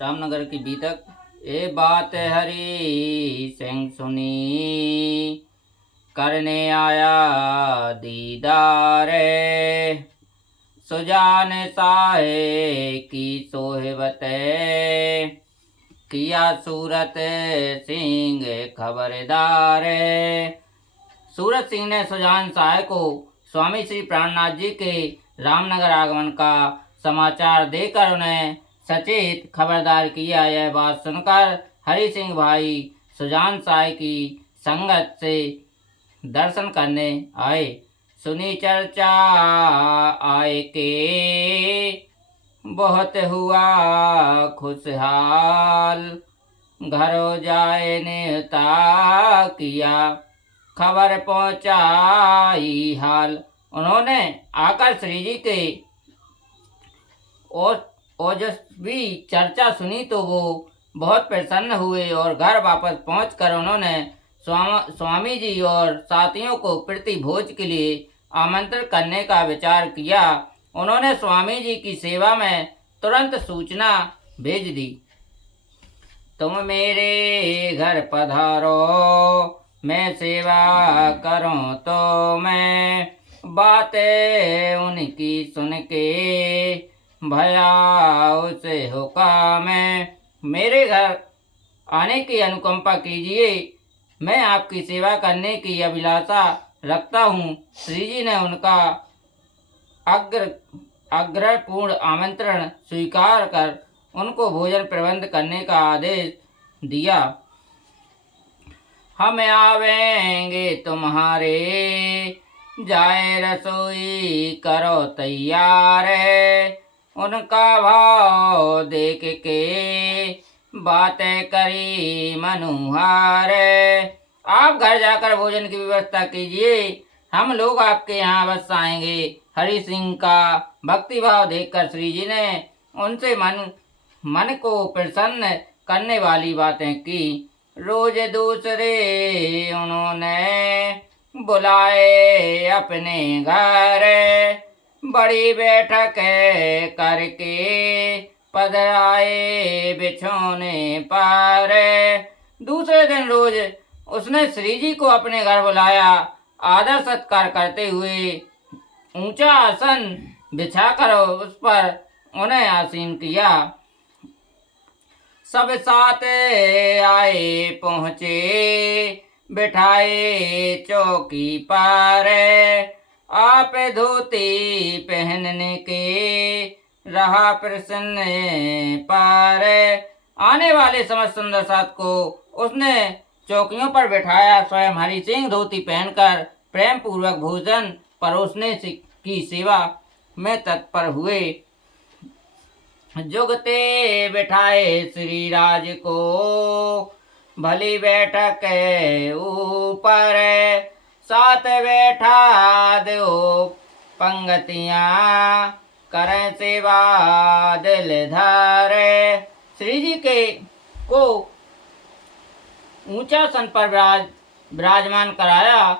रामनगर की बीतक। ए बात हरि सिंह सुनी, करने आया दीदारे। सुजान साहे की सोहबत, किया सूरत सिंह खबरदार। सूरत सिंह ने सुजान साहे को स्वामी श्री प्राणनाथ जी के रामनगर आगमन का समाचार देकर उन्हें सचेत खबरदार किया। यह बात सुनकर हरि सिंह भाई सुजान साहे की संगत से दर्शन करने आए। सुनी चर्चा आए के, बहुत हुआ खुशहाल। घरों जाए नेता किया, खबर पहुंचाई हाल। उन्होंने आकर श्री जी के ओजस्वी चर्चा सुनी तो वो बहुत प्रसन्न हुए और घर वापस पहुंचकर उन्होंने स्वामी जी और साथियों को प्रति भोज के लिए आमंत्रित करने का विचार किया। उन्होंने स्वामी जी की सेवा में तुरंत सूचना भेज दी, तुम मेरे घर पधारो, मैं सेवा करूं तो मैं। बातें उनकी सुन के भया उसे हुक्म, मेरे घर आने की अनुकंपा कीजिए, मैं आपकी सेवा करने की अभिलाषा रखता हूँ। श्री जी ने उनका आग्रहपूर्ण आमंत्रण स्वीकार कर उनको भोजन प्रबंध करने का आदेश दिया। हम आवेंगे तुम्हारे, जाए रसोई करो तैयार। उनका भाव देख के बातें करी मनोहार। आप घर जाकर भोजन की व्यवस्था कीजिए, हम लोग आपके यहाँ अवश्य आएंगे। हरि सिंह का भक्ति भाव देखकर श्री जी ने उनसे मन को प्रसन्न करने वाली बातें की। रोज दूसरे उन्होंने बुलाए अपने घर, बड़ी बैठक करके पधराए बिछोने पर। दूसरे दिन रोज उसने श्री जी को अपने घर बुलाया। आदर सत्कार करते हुए ऊंचा आसन बिछाकर उस पर उन्हें आसीन किया। सब साथ आए पहुँचे, बिठाए चौकी पर। आप धोती पहनने के रहा प्रसन्न पर। आने वाले समस्त सुंदर साथ को उसने चौकियों पर बैठाया। स्वयं हरि सिंह धोती पहनकर प्रेम पूर्वक भोजन परोसने की सेवा में तत्पर हुए। जुगते बिठाए श्री राज को, भली बैठक ऊपर। साथ बैठा दो पंगतियाँ, करें सेवा दिल धरे। श्री जी को ऊंचा सन पर विराजमान कराया।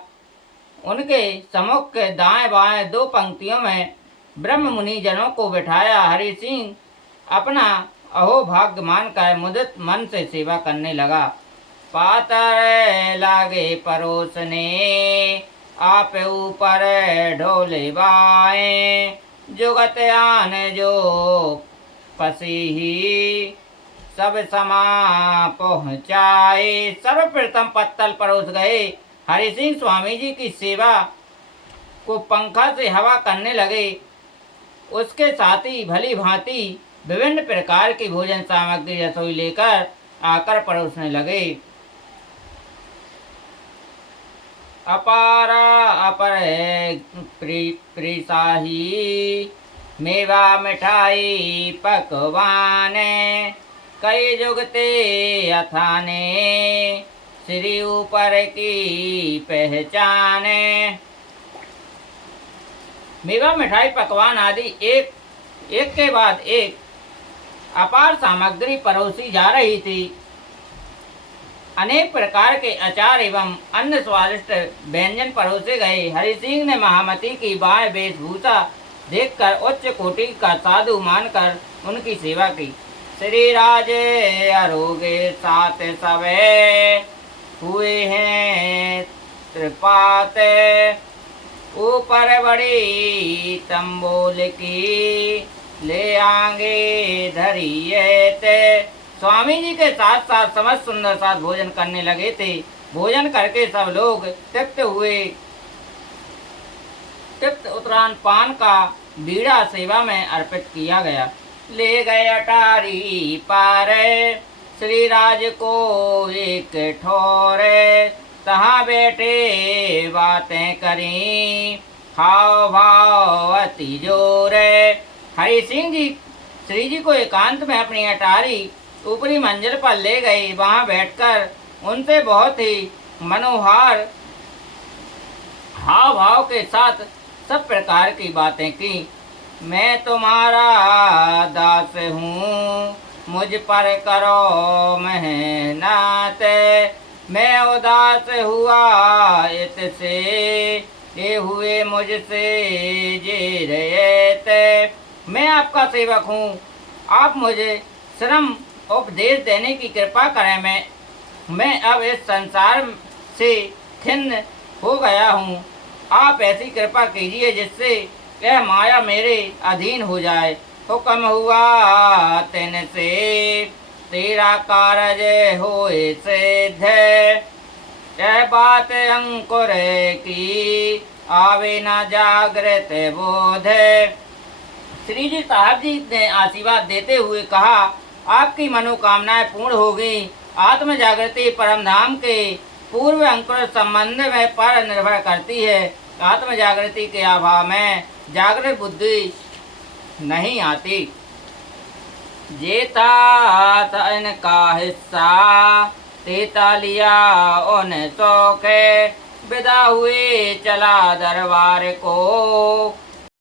उनके सम्मुख के दाएं बाएं दो पंक्तियों में ब्रह्म मुनि जनों को बिठाया। हरि सिंह अपना अहोभाग्य मानकर मुदित मन से सेवा करने लगा। पातर लागे परोसने, आप ऊपर ढोले बाएं। जुगत आन जो पसी, सब समा पहुँचाए। सर्वप्रथम पत्तल परोस गए। हरि सिंह स्वामी जी की सेवा को पंखा से हवा करने लगे। उसके साथ ही भली भांति विभिन्न प्रकार की भोजन सामग्री रसोई लेकर आकर परोसने लगे। अपारा अपर प्रिसाही, मेवा मिठाई पकवान। कई जुगते अथाने, श्री ऊपर की पहचान। मेवा मिठाई पकवान आदि एक के बाद एक अपार सामग्री परोसी जा रही थी। अनेक प्रकार के अचार एवं अन्य स्वादिष्ट व्यंजन परोसे गए। हरि सिंह ने महामती की बाह्य वेशभूषा देखकर उच्च कोटि का साधु मानकर उनकी सेवा की। श्री राजे अरोगे साथ सवे हुए हैं त्रिपात, ऊपर बड़ी तंबोल की ले आगे धरिए ते। स्वामी जी के साथ साथ समस्त सुंदर साथ भोजन करने लगे थे। भोजन करके सब लोग तृप्त हुए। तृप्त उत्तरायण पान का बीड़ा सेवा में अर्पित किया गया। ले गए अटारी पार श्री राज को एक ठोरे, तहाँ बैठे बातें करी हाव भाव अति जोरे। हरि सिंह जी श्री जी को एकांत में अपनी अटारी ऊपरी मंजिल पर ले गई। वहां बैठकर उनसे बहुत ही मनोहार हाव भाव के साथ सब प्रकार की बातें की। मैं तुम्हारा दास हूँ, मुझ पर करो मेहनत, मैं उदास हुआ इससे ये हुए मुझसे जे रहते। मैं आपका सेवक हूँ, आप मुझे श्रम उपदेश देने की कृपा करें। मैं अब इस संसार से खिन्न हो गया हूँ। आप ऐसी कृपा कीजिए जिससे यह माया मेरे अधीन हो जाए। हुक्म हुआ तिन से तेरा कारज होए सिद्ध, यह बात अंकुर की आवे न जागृत बोध। श्री जी साहब जी ने आशीर्वाद देते हुए कहा, आपकी मनोकामनाएं पूर्ण होगी। आत्म जागृति परम धाम के पूर्व अंकुर संबंध में पर निर्भर करती है। आत्म जागृति के अभाव में जागृत बुद्धि नहीं आती। जेता था इनका हिस्सा तेता लिया उन सौ के, विदा हुए चला दरबार को